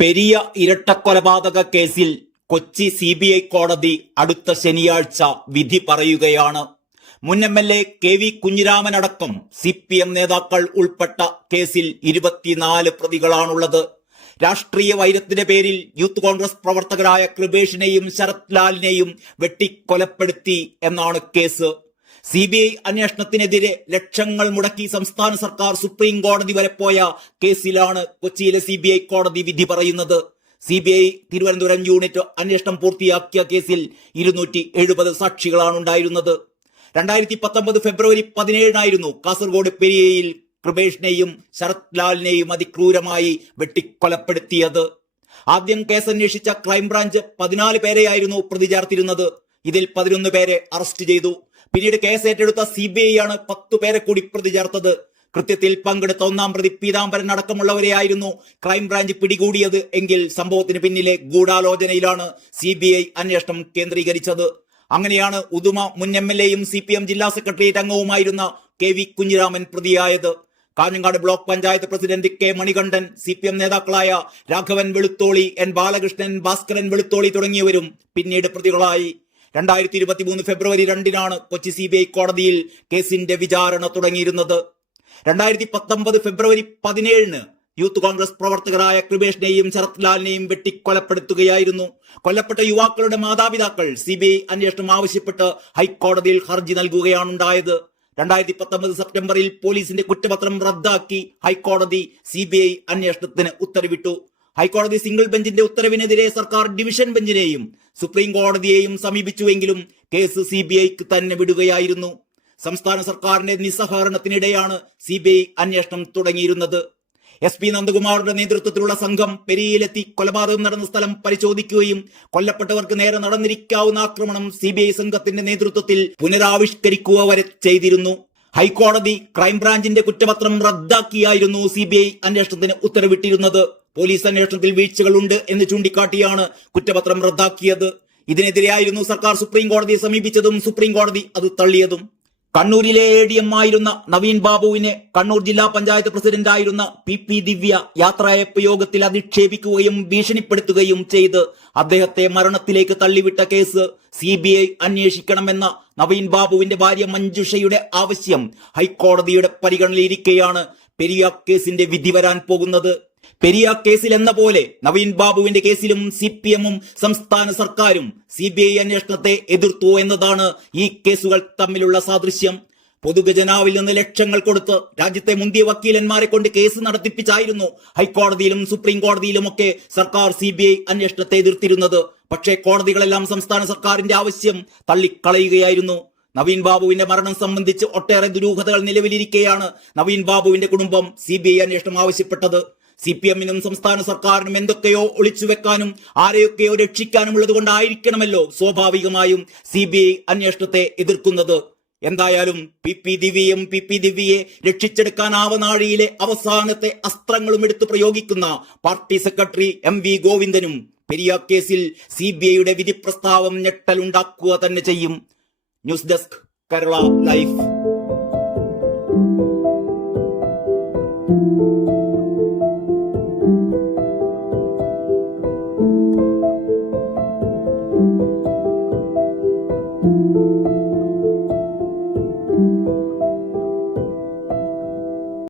പെരിയ ഇരട്ടക്കൊലപാതക കേസിൽ കൊച്ചി CBI കോടതി അടുത്ത ശനിയാഴ്ച വിധി പറയുകയാണ്. മുൻ MLA KV കുഞ്ഞിരാമനടക്കം CPM നേതാക്കൾ ഉൾപ്പെട്ട കേസിൽ 24 പ്രതികളാണുള്ളത്. രാഷ്ട്രീയ വൈരത്തിന്റെ പേരിൽ യൂത്ത് കോൺഗ്രസ് പ്രവർത്തകരായ കൃപേഷിനെയും ശരത് ലാലിനെയും വെട്ടിക്കൊലപ്പെടുത്തി എന്നാണ് കേസ്. CBI അന്വേഷണത്തിനെതിരെ ലക്ഷങ്ങൾ മുടക്കി സംസ്ഥാന സർക്കാർ സുപ്രീം കോടതി വരെ പോയ കേസിലാണ് കൊച്ചിയിലെ CBI കോടതി വിധി പറയുന്നത്. CBI തിരുവനന്തപുരം യൂണിറ്റ് അന്വേഷണം പൂർത്തിയാക്കിയ കേസിൽ 270 സാക്ഷികളാണ് ഉണ്ടായിരുന്നത്. 2019 ഫെബ്രുവരി 17 കാസർഗോഡ് പെരിയയിൽ കൃപേഷിനെയും ശരത് ലാലിനെയും അതിക്രൂരമായി വെട്ടിക്കൊലപ്പെടുത്തിയത്. ആദ്യം കേസന്വേഷിച്ച ക്രൈംബ്രാഞ്ച് 14 പേരെയായിരുന്നു പ്രതി ചേർത്തിരുന്നത്. ഇതിൽ 11 പേരെ അറസ്റ്റ് ചെയ്തു. പിന്നീട് കേസ് ഏറ്റെടുത്ത CBI ആണ് 10 പേരെ കൂടി പ്രതി ചേർത്തത്. കൃത്യത്തിൽ പങ്കെടുത്ത ഒന്നാം പ്രതി പീതാംബരൻ അടക്കമുള്ളവരെയായിരുന്നു ക്രൈംബ്രാഞ്ച് പിടികൂടിയത് എങ്കിൽ സംഭവത്തിന് പിന്നിലെ ഗൂഢാലോചനയിലാണ് CBI അന്വേഷണം കേന്ദ്രീകരിച്ചത്. അങ്ങനെയാണ് ഉദുമ മുൻ MLAയും CPM ജില്ലാ സെക്രട്ടേറിയറ്റ് അംഗവുമായിരുന്ന KV കുഞ്ഞിരാമൻ പ്രതിയായത്. Kanhangad block panchayat president K Manikandan, CPM നേതാക്കളായ രാഘവൻ വെളുത്തോളി, N ബാലകൃഷ്ണൻ, ഭാസ്കരൻ വെളുത്തോളി തുടങ്ങിയവരും പിന്നീട് പ്രതികളായി. 2023 ഫെബ്രുവരി 2 കൊച്ചി CBI കോടതിയിൽ കേസിന്റെ വിചാരണ തുടങ്ങിയിരുന്നത്. 2019 ഫെബ്രുവരി 17 യൂത്ത് കോൺഗ്രസ് പ്രവർത്തകരായ കൃപേഷിനെയും ശരത് ലാലിനെയും വെട്ടിക്കൊലപ്പെടുത്തുകയായിരുന്നു. കൊല്ലപ്പെട്ട യുവാക്കളുടെ മാതാപിതാക്കൾ CBI അന്വേഷണം ആവശ്യപ്പെട്ട് ഹൈക്കോടതിയിൽ ഹർജി നൽകുകയാണുണ്ടായത്. 2019 സെപ്റ്റംബറിൽ പോലീസിന്റെ കുറ്റപത്രം റദ്ദാക്കി ഹൈക്കോടതി CBI അന്വേഷണത്തിന് ഉത്തരവിട്ടു. ഹൈക്കോടതി സിംഗിൾ ബെഞ്ചിന്റെ ഉത്തരവിനെതിരെ സർക്കാർ ഡിവിഷൻ ബെഞ്ചിനെയും സുപ്രീം കോടതിയെയും സമീപിച്ചുവെങ്കിലും കേസ് CBIക്ക് തന്നെ വിടുകയായിരുന്നു. സംസ്ഥാന സർക്കാരിന്റെ നിസ്സഹകരണത്തിനിടെയാണ് CBI അന്വേഷണം തുടങ്ങിയിരുന്നത്. SP നന്ദകുമാറിന്റെ നേതൃത്വത്തിലുള്ള സംഘം പെരിയയിലെത്തി കൊലപാതകം നടന്ന സ്ഥലം പരിശോധിക്കുകയും കൊല്ലപ്പെട്ടവർക്ക് നേരെ നടന്നിരിക്കാവുന്ന ആക്രമണം CBI സംഘത്തിന്റെ നേതൃത്വത്തിൽ പുനരാവിഷ്കരിക്കുക വരെ ചെയ്തിരുന്നു. ഹൈക്കോടതി ക്രൈംബ്രാഞ്ചിന്റെ കുറ്റപത്രം റദ്ദാക്കിയായിരുന്നു CBI അന്വേഷണത്തിന് ഉത്തരവിട്ടിരുന്നത്. പോലീസ് അന്വേഷണത്തിൽ വീഴ്ചകളുണ്ട് എന്ന് ചൂണ്ടിക്കാട്ടിയാണ് കുറ്റപത്രം റദ്ദാക്കിയത്. ഇതിനെതിരെയായിരുന്നു സർക്കാർ സുപ്രീം കോടതിയെ സമീപിച്ചതും സുപ്രീം കോടതി അത് തള്ളിയതും. കണ്ണൂരിലെ ADM ആയിരുന്ന നവീൻ ബാബുവിനെ കണ്ണൂർ ജില്ലാ പഞ്ചായത്ത് പ്രസിഡന്റായിരുന്ന PP ദിവ്യ യാത്രയയപ്പ് യോഗത്തിൽ അധിക്ഷേപിക്കുകയും ഭീഷണിപ്പെടുത്തുകയും ചെയ്ത് അദ്ദേഹത്തെ മരണത്തിലേക്ക് തള്ളിവിട്ട കേസ് CBI അന്വേഷിക്കണമെന്ന നവീൻ ബാബുവിന്റെ ഭാര്യ മഞ്ജുഷയുടെ ആവശ്യം ഹൈക്കോടതിയുടെ പരിഗണനയിലിരിക്കെയാണ് പെരിയ കേസിന്റെ വിധി വരാൻ പോകുന്നത്. പെരിയ കേസിൽ എന്ന പോലെ നവീൻ ബാബുവിന്റെ കേസിലും CPMഉം സംസ്ഥാന സർക്കാരും CBI അന്വേഷണത്തെ എതിർത്തു എന്നതാണ് ഈ കേസുകൾ തമ്മിലുള്ള സാദൃശ്യം. പൊതുഖജനാവിൽ നിന്ന് ലക്ഷങ്ങൾ കൊടുത്ത് രാജ്യത്തെ മുന്തിയ വക്കീലന്മാരെ കൊണ്ട് കേസ് നടത്തിപ്പിച്ചായിരുന്നു ഹൈക്കോടതിയിലും സുപ്രീം കോടതിയിലുമൊക്കെ സർക്കാർ CBI അന്വേഷണത്തെ എതിർത്തിരുന്നത്. പക്ഷേ കോടതികളെല്ലാം സംസ്ഥാന സർക്കാരിന്റെ ആവശ്യം തള്ളിക്കളയുകയായിരുന്നു. നവീൻ ബാബുവിന്റെ മരണം സംബന്ധിച്ച് ഒട്ടേറെ ദുരൂഹതകൾ നിലവിലിരിക്കെയാണ് നവീൻ ബാബുവിന്റെ കുടുംബം CBI അന്വേഷണം ആവശ്യപ്പെട്ടത്. CPMനും സംസ്ഥാന സർക്കാരിനും എന്തൊക്കെയോ ഒളിച്ചുവെക്കാനും ആരെയൊക്കെയോ രക്ഷിക്കാനുമുള്ളത് കൊണ്ടായിരിക്കണമല്ലോ സ്വാഭാവികമായും CBI അന്വേഷണത്തെ എതിർക്കുന്നത്. എന്തായാലും PP ദിവ്യയെ രക്ഷിച്ചെടുക്കാനാവനാഴിയിലെ അവസാനത്തെ അസ്ത്രങ്ങളും എടുത്തു പ്രയോഗിക്കുന്ന പാർട്ടി സെക്രട്ടറി MV ഗോവിന്ദനും പെരിയ കേസിൽ CBIയുടെ വിധി പ്രസ്താവം ഞെട്ടലുണ്ടാക്കുക തന്നെ ചെയ്യും. News desk Kerala life.